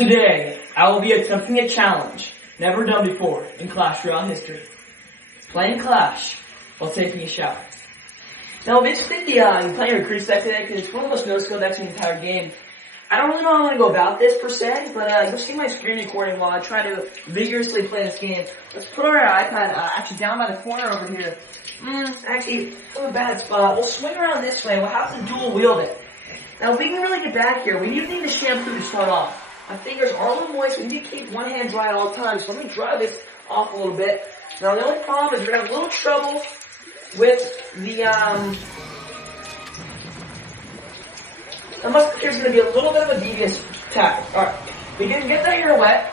Today, I will be attempting a challenge never done before in Clash Royale history. Playing Clash while taking a shower. Now, I'm interested in playing Recruit Spec today because it's one of the most no-skill decks in the entire game. I don't really know how I'm going to go about this per se, but you'll see my screen recording while I try to vigorously play this game. Let's put our iPad actually down by the corner over here. Actually, from a bad spot. We'll swing around this way. We'll have to dual wield it. Now, if we can really get back here, we need the shampoo to start off. My fingers are a little moist. We need to keep one hand dry at all times. So let me dry this off a little bit. Now, the only problem is we're going to have a little trouble with the musketeer's going to be a little bit of a devious tactic. Alright, we didn't get that hair wet.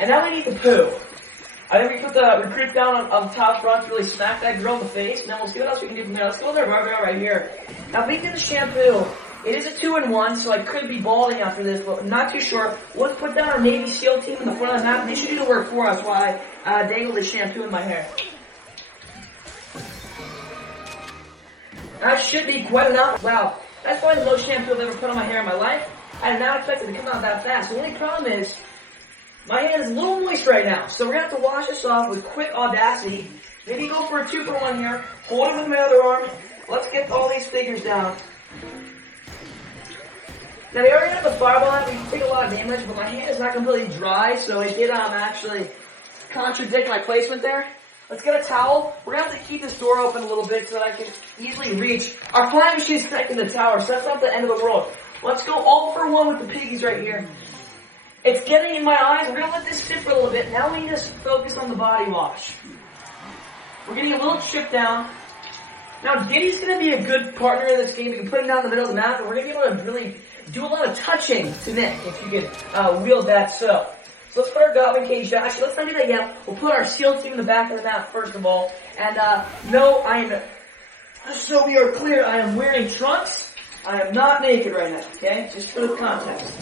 And now we need the poo. I think we put the recruit down on the top front to really smack that girl in the face. And then we'll see what else we can do from there. Let's go with our barbell right here. Now, if we get the shampoo, it is a 2-in-1, so I could be balding after this, but I'm not too sure. Let's put down our Navy SEAL team in the front of the map. They should do the work for us while I dangle the shampoo in my hair. That should be quite enough. Wow, that's probably the most shampoo I've ever put on my hair in my life. I did not expect it to come out that fast. The only problem is, my hand is a little moist right now, so we're going to have to wash this off with quick audacity. Maybe go for a 2-for-1 here. Hold it with my other arm. Let's get all these figures down. Now, we already have the fireball out. We can take a lot of damage, but my hand is not completely dry, so it did actually contradict my placement there. Let's get a towel. We're going to have to keep this door open a little bit so that I can easily reach. Our flying machine's connecting the tower, so that's not the end of the world. Let's go all for one with the piggies right here. It's getting in my eyes. We're going to let this sit for a little bit. Now we need to focus on the body wash. We're getting a little chip down. Now, Diddy's going to be a good partner in this game. We can put him down in the middle of the map, and we're going to be able to really do a lot of touching to Nick, if you can wield that so. So let's put our Goblin Cage down. Actually, let's not do that yet. We'll put our SEAL team in the back of the map, first of all. And, no, I am, so we are clear, I am wearing trunks. I am not naked right now, okay? Just for the context.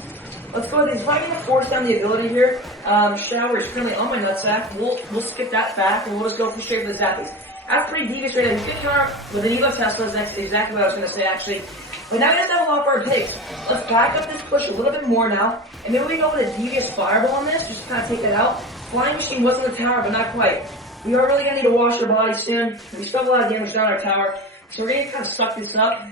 Let's go with these. If I can force down the ability here, shower is currently on my nutsack. We'll skip that fact, and we'll just go straight for the zappies. That's pretty devious right now. You get car with an Evo Tesla is next, exactly what I was going to say, actually. But now we have to have a lot for our pigs. Let's back up this push a little bit more now. And maybe we go with a devious fireball on this, just kind of take that out. Flying machine was in the tower, but not quite. We are really going to need to wash our bodies soon. We still have a lot of damage down our tower. So we're going to kind of suck this up.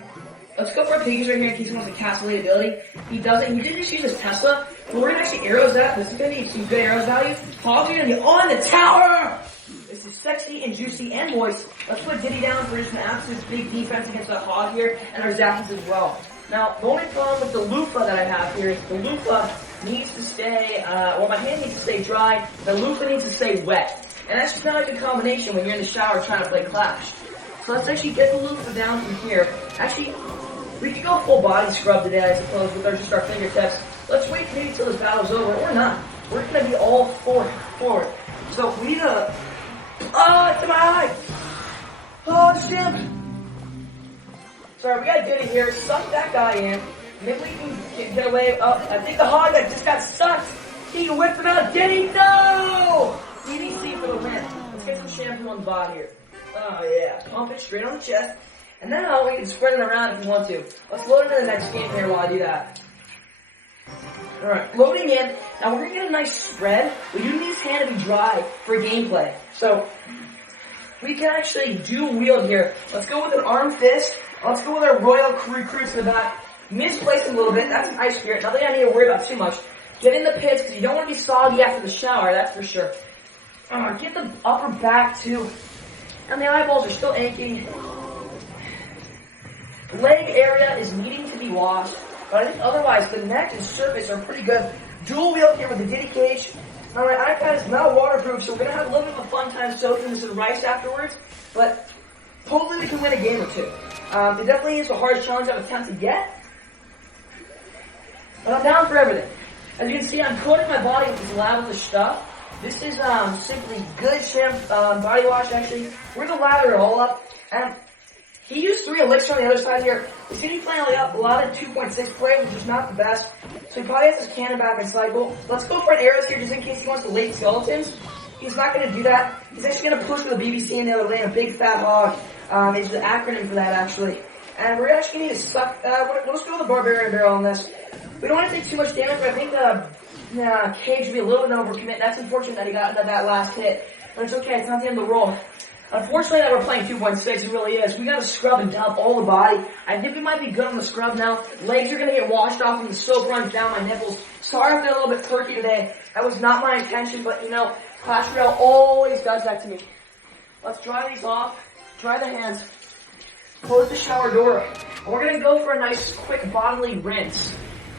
Let's go for our piggies right here in case he wants to cast a late ability. He doesn't. He did just use his Tesla. But we're going to actually arrows that. This is going to need some good arrows value. Hogs are going to be on the tower! This is sexy and juicy and moist. Let's put Diddy down for just an absolute big defense against that hog here and our zappies as well. Now, the only problem with the loofah that I have here is the loofah needs to stay, my hand needs to stay dry, the loofah needs to stay wet. And that's just not a good combination when you're in the shower trying to play Clash. So let's actually get the loofah down from here. Actually, we could go full body scrub today, I suppose, with just our fingertips. Let's wait maybe till this battle's over, or not. We're going to be all forward. So we need to... Oh, it's in my eye! Oh, the ship! Sorry, we got Diddy here. Suck that guy in. Maybe we can get away. Oh, I think the hog that just got sucked. He can whip him out. Diddy, no! DDC for the win. Let's get some shampoo on the body here. Oh, yeah. Pump it straight on the chest. And now we can spread it around if we want to. Let's load it in the next game here while I do that. Alright, loading in. Now we're going to get a nice spread. We do need his hand to be dry for gameplay. So, we can actually do wield here. Let's go with an arm fist. Let's go with our royal recruits in the back. Misplace him a little bit. That's an ice spirit. Nothing I need to worry about too much. Get in the pits because you don't want to be soggy after the shower, that's for sure. Get the upper back too. And the eyeballs are still aching. Leg area is needing to be washed. But I think otherwise, the neck and surface are pretty good. Dual wield here with the Diddy cage. Now my iPad is not waterproof, so we're going to have a little bit of a fun time soaking this in rice afterwards. But hopefully we can win a game or two. It definitely is the hardest challenge I've attempted to get. But I'm down for everything. As you can see, I'm coating my body with this lavish stuff. This is simply good body wash, actually. We're going to lather it all up. And he used 3 elixir on the other side here. We seem to be playing a lot of 2.6 play, which is not the best. So he probably has his cannon back and cycle. Let's go for an arrows here just in case he wants to late skeletons. He's not going to do that. He's actually going to push with the BBC in the other lane, a big fat hog. It's the acronym for that, actually. And we're actually going to need to suck, we'll just go with the Barbarian Barrel on this. We don't want to take too much damage, but I think the cage would be a little bit overcommit. That's unfortunate that he got that last hit. But it's okay, it's not the end of the world. Unfortunately that we're playing 2.6, it really is. We gotta scrub and dump all the body. I think we might be good on the scrub now. Legs are gonna get washed off and the soap runs down my nipples. Sorry if they're a little bit perky today. That was not my intention, but you know, Clash Royale always does that to me. Let's dry these off. Dry the hands. Close the shower door. And we're gonna go for a nice quick bodily rinse.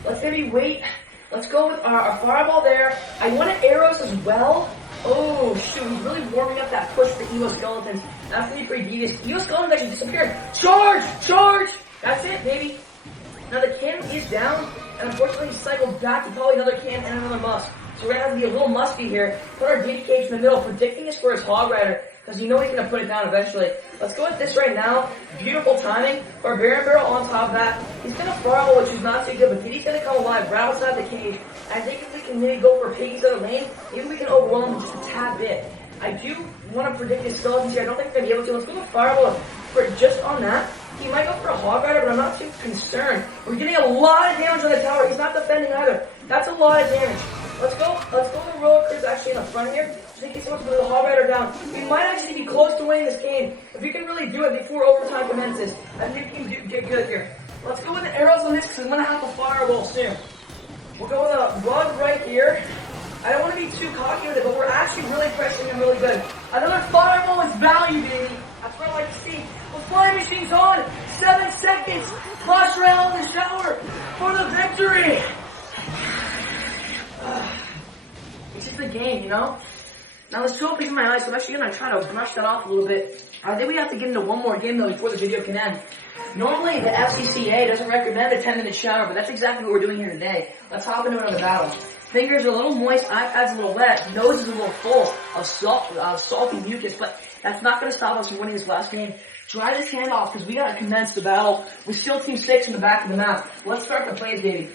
Let's maybe wait. Let's go with our fireball there. I wanted arrows as well. Oh, shoot, he's really warming up that push for Evo Skeletons. That's going to be pretty devious. Evo Skeletons actually disappeared. Charge! Charge! That's it, baby. Now, the cannon is down, and unfortunately, he cycled back to probably another cannon and another musk. So we're going to have to be a little musky here. Put our DD cage in the middle, predicting this for his Hog Rider, because you know he's going to put it down eventually. Let's go with this right now. Beautiful timing. Barbarian Barrel on top of that. He's going to fireball, which is not too good, but DD's going to come alive right outside the cage. I think if we can maybe go for piggies out of lane, maybe we can overwhelm him just a tad bit. I do want to predict his skeletons here. I don't think we're going to be able to. Let's go with fireball for just on that. He might go for a Hog Rider, but I'm not too concerned. We're getting a lot of damage on the tower. He's not defending either. That's a lot of damage. Let's go with the Royal Cruise actually in the front here. Just in case he wants to put the Hog Rider down. We might actually be close to winning this game. If we can really do it before overtime commences, I think we can get good here. Let's go with the arrows on this because I'm going to have the fireball soon. We'll go with a rug right here. I don't want to be too cocky with it, but we're actually really pressing him really good. Another fireball is value, baby. That's what I like to see. The flying machine's on. 7 seconds. Clash Royale in the shower for the victory. It's just a game, you know? Now there's 2 openings in my eyes, so I'm actually going to try to brush that off a little bit. I think we have to get into one more game though before the video can end. Normally the FCCA doesn't recommend a 10-minute shower, but that's exactly what we're doing here today. Let's hop into another battle. Fingers are a little moist, iPad's a little wet, nose is a little full of salty mucus, but that's not going to stop us from winning this last game. Dry this hand off because we got to commence the battle. We're still Team 6 in the back of the map. Let's start the plays, baby.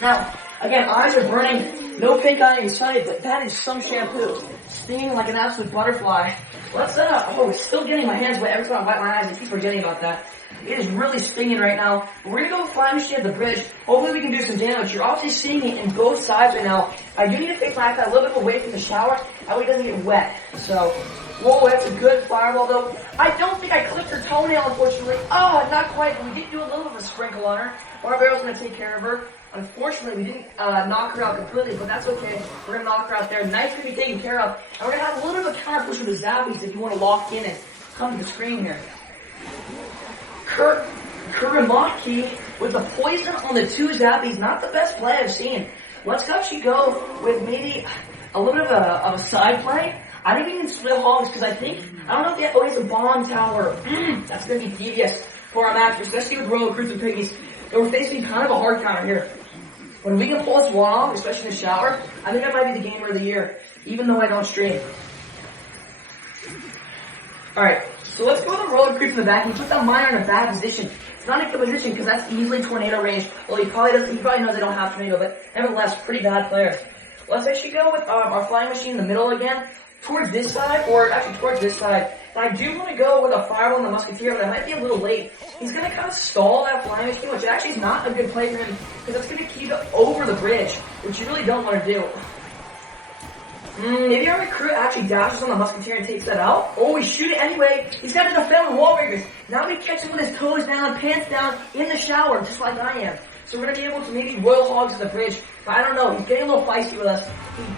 Now, again, eyes are burning, no pink eye in sight, but that is some shampoo. Stinging like an absolute butterfly. Let's, we're still getting my hands wet every time I wipe my eyes. I keep forgetting about that. It is really stinging right now. We're going to go fly machine at the bridge. Hopefully we can do some damage. You're obviously seeing it in both sides right now. I do need to take my iPad a little bit away from the shower. That way it doesn't get wet. So, whoa, that's a good fireball though. I don't think I clipped her toenail, unfortunately. Oh, not quite, but we did do a little bit of a sprinkle on her. Barbarrel's going to take care of her. Unfortunately, we didn't knock her out completely, but that's okay. We're going to knock her out there. Knife's going to be taken care of. And we're going to have a little bit of a counter push with the zappies if you want to lock in and come to the screen here. Kurimaki with the poison on the 2 zappies. Not the best play I've seen. Let's actually go with maybe a little bit of a side play. I think we can split hogs because I don't know if they have always a bomb tower. That's going to be devious for our match, especially with Royal Cruise and Piggies. So we're facing kind of a hard counter here. When we can pull this one off, especially in the shower, I think that might be the gamer of the year, even though I don't stream. Alright, so let's go with the Royal Cruise in the back. He put that miner in a bad position. It's not a good position because that's easily tornado range. Well, he probably knows they don't have tornado, but nevertheless, pretty bad players. Let's actually go with our flying machine in the middle again, towards this side, or actually towards this side. And I do want to go with a fireball and the musketeer, but I might be a little late. He's going to kind of stall that flying machine, which actually is not a good play for him, because that's going to keep it over the bridge, which you really don't want to do. Maybe our recruit actually dashes on the musketeer and takes that out. Oh, we shoot it anyway. He's got to defend with wall breakers. Now we catch him with his toes down, pants down, in the shower, just like I am. So we're going to be able to maybe Royal Hogs to the bridge. But I don't know. He's getting a little feisty with us.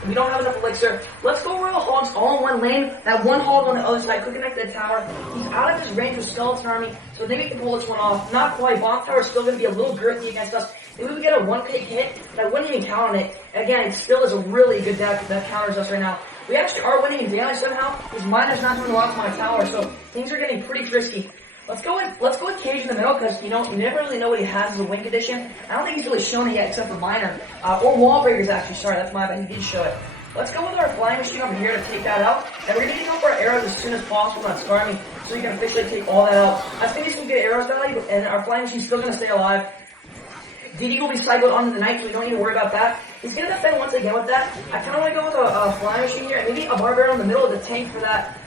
We don't have enough elixir. Let's go Royal Hogs all in one lane. That one hog on the other side could connect to the tower. He's out of his range with Skeleton Army. So I think we can pull this one off. Not quite. Bomb Tower is still going to be a little girthy against us. If we would get a one-pick hit, I wouldn't even count on it. Again, it still is a really good deck that counters us right now. We actually are winning in damage somehow. His miner's not doing a lot to my tower, so things are getting pretty frisky. Let's go with Cage in the middle, because, you never really know what he has as a win condition. I don't think he's really shown it yet, except for Miner. Or Wall Breakers, actually. Sorry, that's my bad. He did show it. Let's go with our flying machine over here to take that out. And we're going to go for our arrows as soon as possible on Skarmy, so we can officially take all that out. That's going to be some good arrows value, and our flying machine's still going to stay alive. DD will be cycled onto the knight, so we don't need to worry about that. He's going to defend once again with that. I kind of want to go with a flying machine here, and maybe a barbarian in the middle of the tank for that.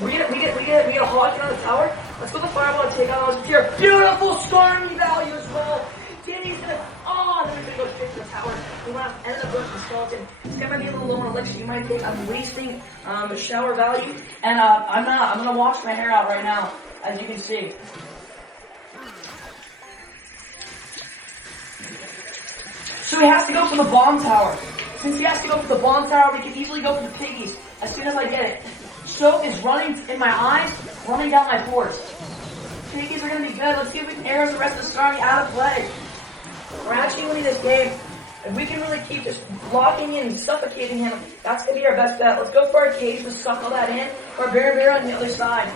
We get a hog on the tower. Let's go with the fireball and take out the musketeer. Beautiful Skarmy value as well. DD's gonna, then he's gonna go We want to end the book with skeleton. This guy might be a little low on elixir. You might think I'm wasting shower value. And I'm not. I'm going to wash my hair out right now, as you can see. So he has to go for the bomb tower. Since he has to go for the bomb tower, we can easily go for the piggies as soon as I get it. Choke is running in my eyes, running down my pores. Piggies are going to be good. Let's see if we can arrows the rest of the army out of play. We're actually winning this game. If we can really keep just blocking in and suffocating him, that's going to be our best bet. Let's go for our cage to suck all that in. Or bear on the other side.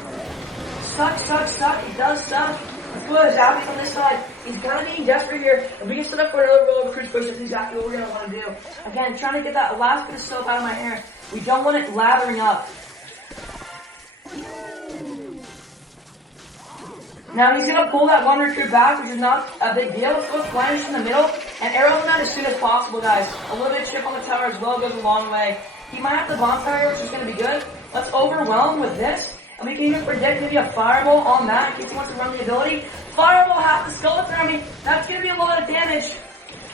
Suck. He does suck. Let's go to Zappy from this side. He's kind of being desperate here. If we can set up for another roll of recruits push, that's exactly what we're going to want to do. Again, trying to get that last bit of soap out of my hair. We don't want it lathering up. Now he's going to pull that one recruit back, which is not a big deal. Let's go flange in the middle and arrow him out as soon as possible, guys. A little bit of chip on the tower as well goes a long way. He might have the bonfire, which is going to be good. Let's overwhelm with this. And we can even predict maybe a fireball on that in case he wants to run the ability. Fireball half the skeleton army. That's going to be a lot of damage.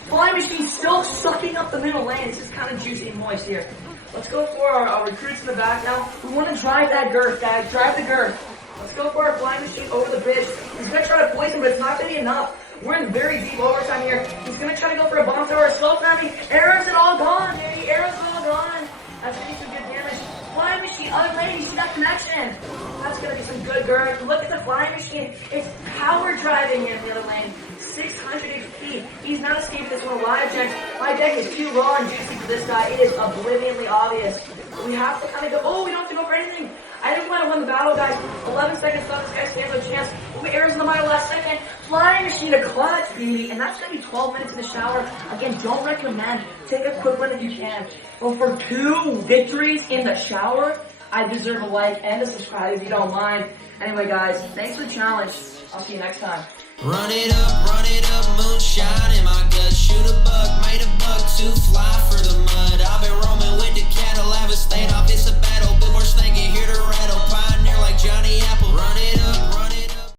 Flying machine still sucking up the middle lane. This is kind of juicy and moist here. Let's go for our recruits in the back now. We want to drive that girth, guys. Drive the girth. Let's go for our flying machine over the bridge. He's going to try to poison, but it's not going to be enough. We're in very deep overtime here. He's going to try to go for a bomb tower. Skeleton army. Arrows are all gone, baby. Arrows are all gone. That's going to be some good damage. Flying machine, other lane, you see that connection? That's going to be some good girth. Look at the flying machine. It's power driving in the other lane. 600 HP. He's not escaping this one. Live deck. My deck is too raw and juicy for this guy. It is oblivionly obvious. We have to kind of go, oh, we don't have to go for anything. I didn't want to win the battle, guys. 11 seconds left. This guy stands a chance. We arrows in the middle last second. Flying machine to clutch, baby. And that's going to be 12 minutes in the shower. Again, don't recommend. Take a quick one if you can. But for 2 victories in the shower, I deserve a like and a subscribe if you don't mind. Anyway, guys, thanks for the challenge. I'll see you next time. Run it up, moonshine in my gut. Shoot a buck, made a buck to fly.